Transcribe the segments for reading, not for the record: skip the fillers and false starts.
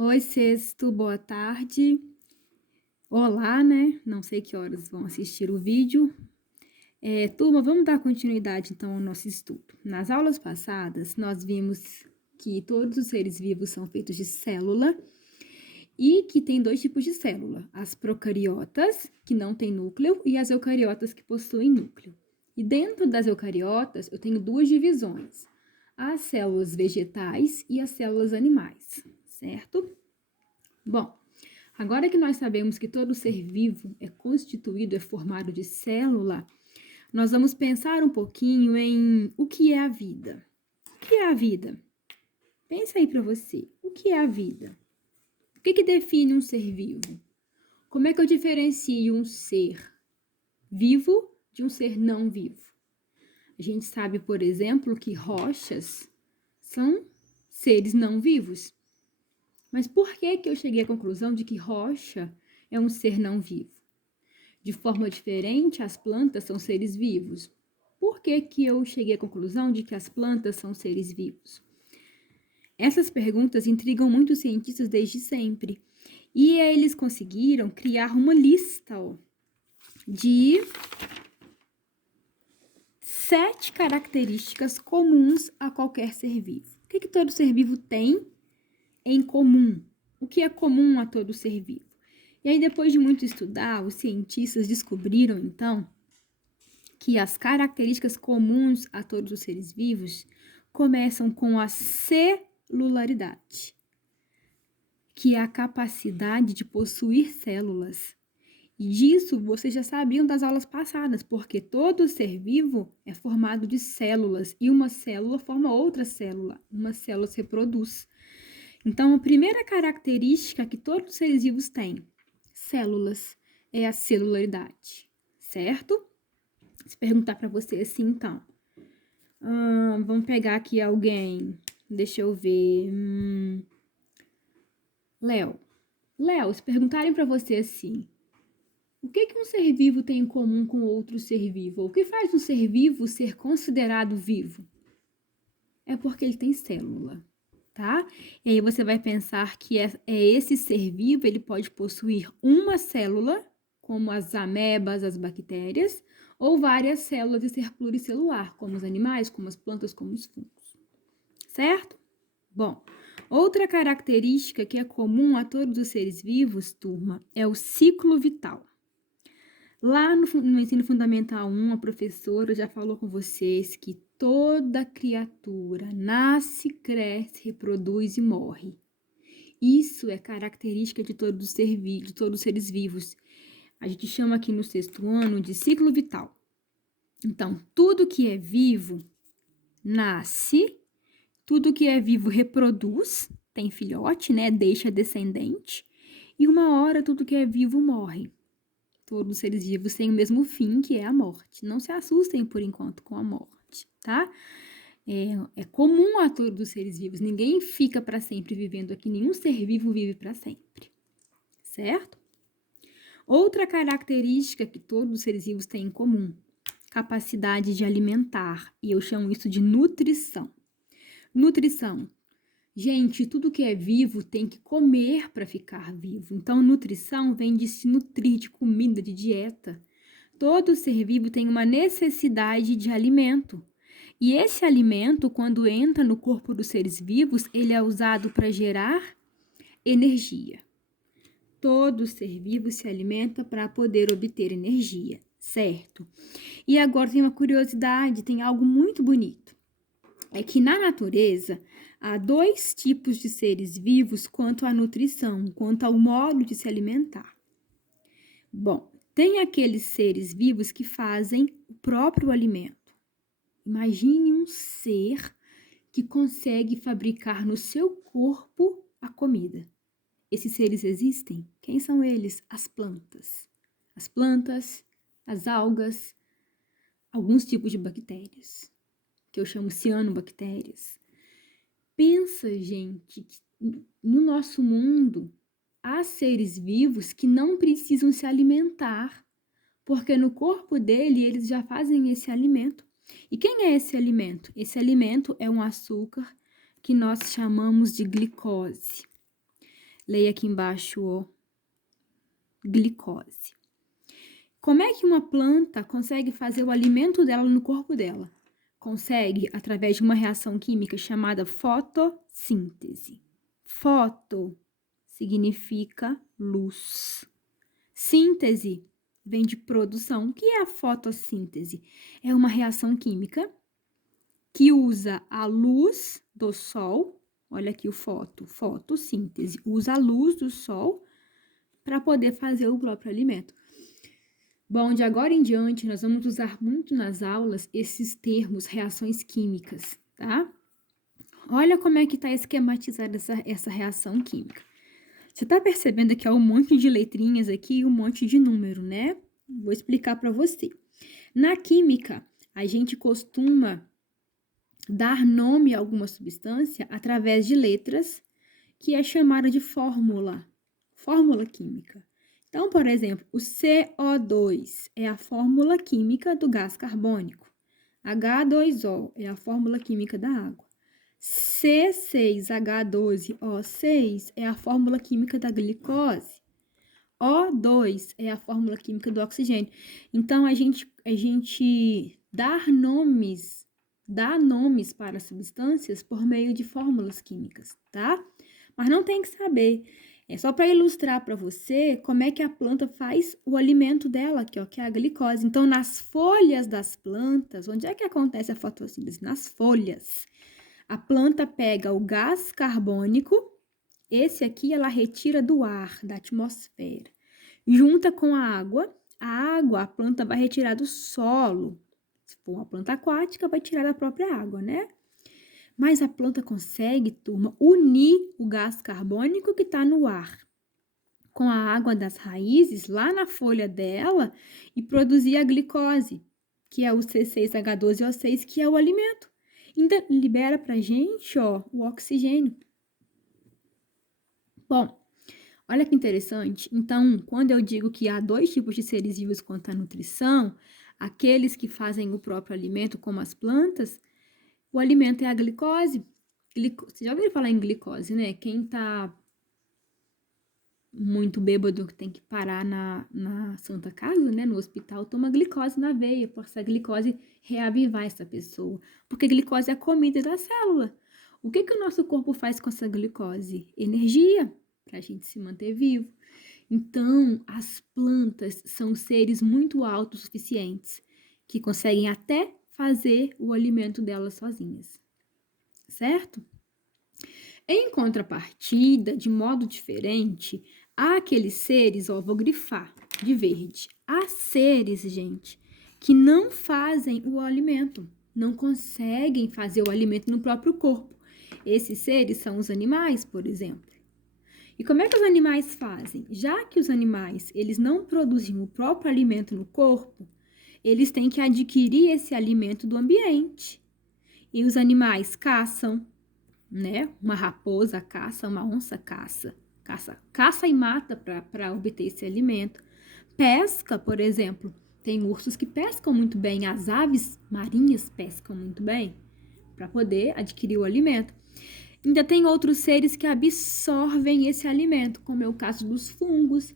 Oi, sexto, boa tarde. Olá, né? Não sei que horas vão assistir o vídeo. Turma, vamos dar continuidade então ao nosso estudo. Nas aulas passadas, nós vimos que todos os seres vivos são feitos de célula e que tem dois tipos de célula: as procariotas, que não têm núcleo, e as eucariotas, que possuem núcleo. E dentro das eucariotas, eu tenho duas divisões: as células vegetais e as células animais, certo? Bom, agora que nós sabemos que todo ser vivo é constituído, é formado de célula, nós vamos pensar um pouquinho em o que é a vida. O que é a vida? Pensa aí para você. O que é a vida? O que define um ser vivo? Como é que eu diferencio um ser vivo de um ser não vivo? A gente sabe, por exemplo, que rochas são seres não vivos. Mas por que eu cheguei à conclusão de que rocha é um ser não vivo? De forma diferente, as plantas são seres vivos. Por que eu cheguei à conclusão de que as plantas são seres vivos? Essas perguntas intrigam muitos cientistas desde sempre. E eles conseguiram criar uma lista de 7 características comuns a qualquer ser vivo. O que todo ser vivo tem em comum? O que é comum a todo ser vivo? E aí, depois de muito estudar, os cientistas descobriram, então, que as características comuns a todos os seres vivos começam com a celularidade, que é a capacidade de possuir células. E disso vocês já sabiam das aulas passadas, porque todo ser vivo é formado de células e uma célula forma outra célula, uma célula se reproduz. Então, a primeira característica que todos os seres vivos têm, células, é a celularidade, certo? Se perguntar para você assim, então, vamos pegar aqui alguém, deixa eu ver, Léo. Léo, se perguntarem para você assim, o que um ser vivo tem em comum com outro ser vivo? O que faz um ser vivo ser considerado vivo? É porque ele tem célula, tá? E aí você vai pensar que esse ser vivo, ele pode possuir uma célula, como as amebas, as bactérias, ou várias células e ser pluricelular, como os animais, como as plantas, como os fungos, certo? Bom, outra característica que é comum a todos os seres vivos, turma, é o ciclo vital. Lá no ensino fundamental 1, a professora já falou com vocês que toda criatura nasce, cresce, reproduz e morre. Isso é característica de todos os seres vivos. A gente chama aqui no 6º ano de ciclo vital. Então, tudo que é vivo nasce, tudo que é vivo reproduz, tem filhote, né? Deixa descendente. E uma hora tudo que é vivo morre. Todos os seres vivos têm o mesmo fim, que é a morte. Não se assustem por enquanto com a morte, tá? É comum a todos os seres vivos. Ninguém fica para sempre vivendo aqui. Nenhum ser vivo vive para sempre, certo? Outra característica que todos os seres vivos têm em comum, capacidade de alimentar. E eu chamo isso de nutrição. Nutrição. Gente, tudo que é vivo tem que comer para ficar vivo. Então, nutrição vem de se nutrir de comida, de dieta. Todo ser vivo tem uma necessidade de alimento. E esse alimento, quando entra no corpo dos seres vivos, ele é usado para gerar energia. Todo ser vivo se alimenta para poder obter energia, certo? E agora tem uma curiosidade, tem algo muito bonito. É que na natureza há 2 tipos de seres vivos quanto à nutrição, quanto ao modo de se alimentar. Bom, tem aqueles seres vivos que fazem o próprio alimento. Imagine um ser que consegue fabricar no seu corpo a comida. Esses seres existem? Quem são eles? As plantas. As plantas, as algas, alguns tipos de bactérias, que eu chamo cianobactérias. Pensa, gente, que no nosso mundo há seres vivos que não precisam se alimentar, porque no corpo dele eles já fazem esse alimento. E quem é esse alimento? Esse alimento é um açúcar que nós chamamos de glicose. Leia aqui embaixo o glicose. Como é que uma planta consegue fazer o alimento dela no corpo dela? Consegue através de uma reação química chamada fotossíntese. Foto significa luz. Síntese vem de produção. O que é a fotossíntese? É uma reação química que usa a luz do sol. Olha aqui o fotossíntese. Usa a luz do sol para poder fazer o próprio alimento. Bom, de agora em diante, nós vamos usar muito nas aulas esses termos, reações químicas, tá? Olha como é que está esquematizada essa reação química. Você está percebendo que há um monte de letrinhas aqui e um monte de número, né? Vou explicar para você. Na química, a gente costuma dar nome a alguma substância através de letras, que é chamada de fórmula química. Então, por exemplo, o CO2 é a fórmula química do gás carbônico. H2O é a fórmula química da água. C6H12O6 é a fórmula química da glicose. O2 é a fórmula química do oxigênio. Então, a gente dá nomes para substâncias por meio de fórmulas químicas, tá? Mas não tem que saber. É só para ilustrar para você como é que a planta faz o alimento dela, aqui, ó, que é a glicose. Então, nas folhas das plantas, onde é que acontece a fotossíntese? Nas folhas. A planta pega o gás carbônico, esse aqui ela retira do ar, da atmosfera. Junta com a água a planta vai retirar do solo. Se for uma planta aquática, vai tirar da própria água, né? Mas a planta consegue, turma, unir o gás carbônico que está no ar com a água das raízes lá na folha dela e produzir a glicose, que é o C6H12O6, que é o alimento. Ainda libera pra gente, ó, o oxigênio. Bom, olha que interessante. Então, quando eu digo que há dois tipos de seres vivos quanto à nutrição, aqueles que fazem o próprio alimento, como as plantas, o alimento é a glicose. Você já ouviu falar em glicose, né? Quem tá muito bêbado, que tem que parar na Santa Casa, né? No hospital, toma glicose na veia, para essa glicose reavivar essa pessoa. Porque a glicose é a comida da célula. O que o nosso corpo faz com essa glicose? Energia, para a gente se manter vivo. Então, as plantas são seres muito autossuficientes, que conseguem até fazer o alimento delas sozinhas. Certo? Em contrapartida, de modo diferente, há aqueles seres, ó, vou grifar de verde. Há seres, gente, que não fazem o alimento, não conseguem fazer o alimento no próprio corpo. Esses seres são os animais, por exemplo. E como é que os animais fazem? Já que os animais, eles não produzem o próprio alimento no corpo, eles têm que adquirir esse alimento do ambiente. E os animais caçam, né? Uma raposa caça, uma onça caça e mata para obter esse alimento. Pesca, por exemplo, tem ursos que pescam muito bem, as aves marinhas pescam muito bem para poder adquirir o alimento. Ainda tem outros seres que absorvem esse alimento, como é o caso dos fungos.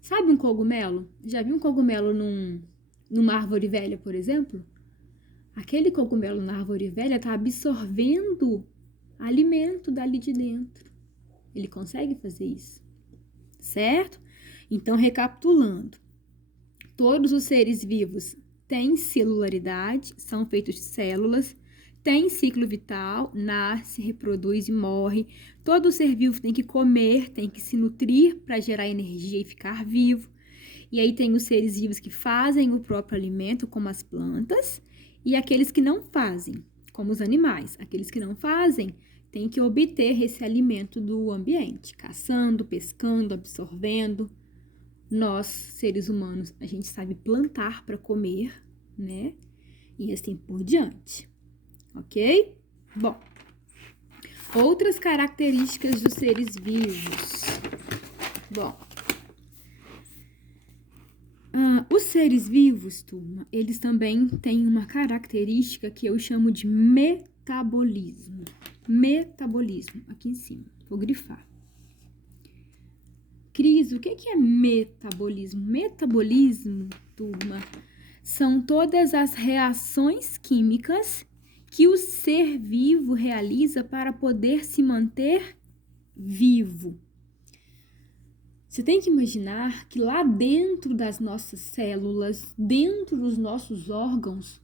Sabe um cogumelo? Já viu um cogumelo numa árvore velha, por exemplo? Aquele cogumelo na árvore velha está absorvendo alimento dali de dentro. Ele consegue fazer isso, certo? Então, recapitulando, todos os seres vivos têm celularidade, são feitos de células, têm ciclo vital, nasce, reproduz e morre. Todo ser vivo tem que comer, tem que se nutrir para gerar energia e ficar vivo. E aí tem os seres vivos que fazem o próprio alimento, como as plantas, e aqueles que não fazem, como os animais. Aqueles que não fazem têm que obter esse alimento do ambiente, caçando, pescando, absorvendo. Nós, seres humanos, a gente sabe plantar para comer, né? E assim por diante, ok? Bom, outras características dos seres vivos. Bom, os seres vivos, turma, eles também têm uma característica que eu chamo de metabolismo. Metabolismo, aqui em cima, vou grifar. Cris, o que é metabolismo? Metabolismo, turma, são todas as reações químicas que o ser vivo realiza para poder se manter vivo. Você tem que imaginar que lá dentro das nossas células, dentro dos nossos órgãos,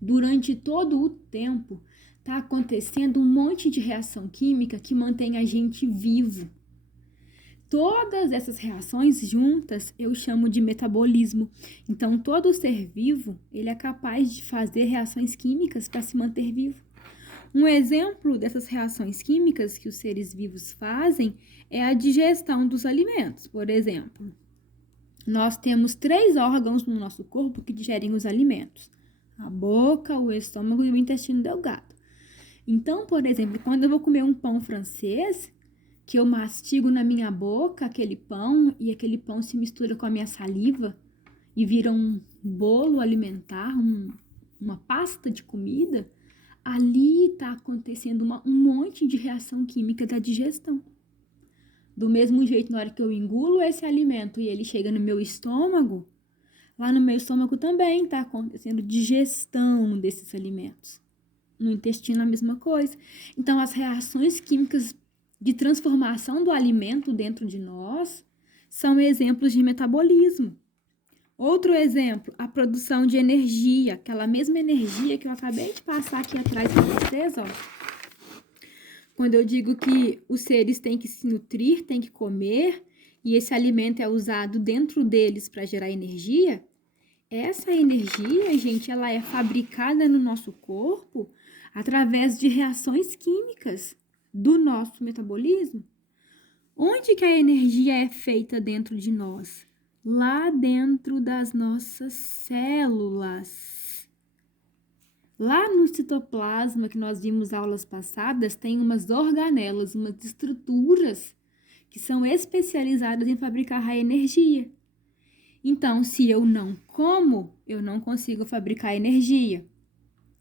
durante todo o tempo, está acontecendo um monte de reação química que mantém a gente vivo. Todas essas reações juntas eu chamo de metabolismo. Então, todo ser vivo, ele é capaz de fazer reações químicas para se manter vivo. Um exemplo dessas reações químicas que os seres vivos fazem é a digestão dos alimentos. Por exemplo, nós temos 3 órgãos no nosso corpo que digerem os alimentos: a boca, o estômago e o intestino delgado. Então, por exemplo, quando eu vou comer um pão francês, que eu mastigo na minha boca aquele pão e aquele pão se mistura com a minha saliva e vira um bolo alimentar, uma pasta de comida, ali está acontecendo um monte de reação química da digestão. Do mesmo jeito, na hora que eu engulo esse alimento e ele chega no meu estômago, lá no meu estômago também está acontecendo digestão desses alimentos. No intestino a mesma coisa. Então, as reações químicas de transformação do alimento dentro de nós são exemplos de metabolismo. Outro exemplo, a produção de energia, aquela mesma energia que eu acabei de passar aqui atrás para vocês, ó. Quando eu digo que os seres têm que se nutrir, têm que comer, e esse alimento é usado dentro deles para gerar energia, essa energia, gente, ela é fabricada no nosso corpo através de reações químicas do nosso metabolismo. Onde que a energia é feita dentro de nós? Lá dentro das nossas células. Lá no citoplasma, que nós vimos aulas passadas, tem umas organelas, umas estruturas que são especializadas em fabricar a energia. Então, se eu não como, eu não consigo fabricar energia.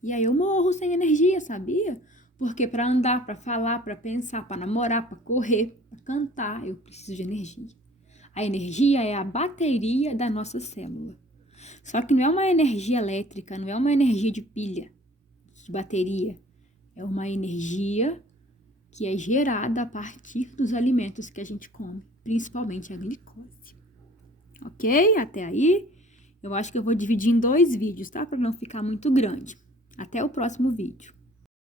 E aí eu morro sem energia, sabia? Porque para andar, para falar, para pensar, para namorar, para correr, para cantar, eu preciso de energia. A energia é a bateria da nossa célula. Só que não é uma energia elétrica, não é uma energia de pilha, de bateria. É uma energia que é gerada a partir dos alimentos que a gente come, principalmente a glicose. Ok? Até aí? Eu acho que eu vou dividir em 2 vídeos, tá? Para não ficar muito grande. Até o próximo vídeo.